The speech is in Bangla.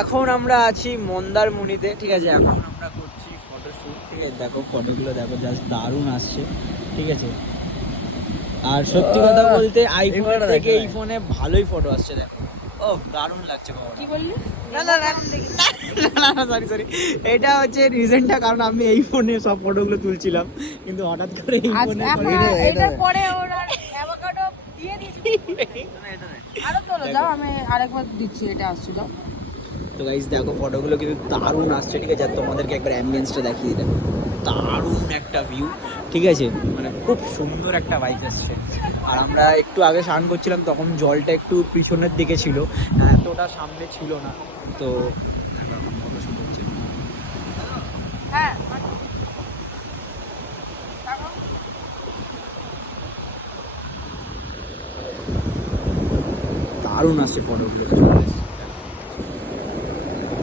এখন আমরা আছি মন্দারমণিতে, ঠিক আছে। এখন আমরা করছি ফটোশ্যুট, ঠিক আছে। দেখো ফটোগুলো দেখো, জাস্ট দারুণ আসছে, ঠিক আছে। আর সত্যি কথা বলতে আইফোনের থেকে এই ফোনে ভালোই ফটো আসছে, দেখো। ও দারুণ লাগছে বাবা। কি বললি? না না না না, সরি সরি, এটা হচ্ছে রিজনটা, কারণ আমি এই ফোনে সব ফটোগুলো তুলছিলাম, কিন্তু হঠাৎ করে এই ফোনে এটার পরে ওরা অ্যাভোকাডো দিয়ে দিয়েছে। আরো তোলো, যাও আমি আরেকবার দিচ্ছি, এটা আসছে, যাও। তো গাইস দেখো ফটোগুলো কিন্তু দারুণ আসছে, ঠিক আছে। আর তোমাদেরকে একবার অ্যাম্বিয়েন্সটা দেখিয়ে দিই, দারুণ একটা ভিউ, ঠিক আছে। মানে খুব সুন্দর একটা ভাইব আসছে। আর আমরা একটু আগে স্নান করছিলাম, তখন জলটা একটু পিছনের দিকে ছিল, এতটা সামনে ছিল না। তো ফটোশুট হচ্ছে। হ্যাঁ, দারুণ আসছে ফটোগুলো।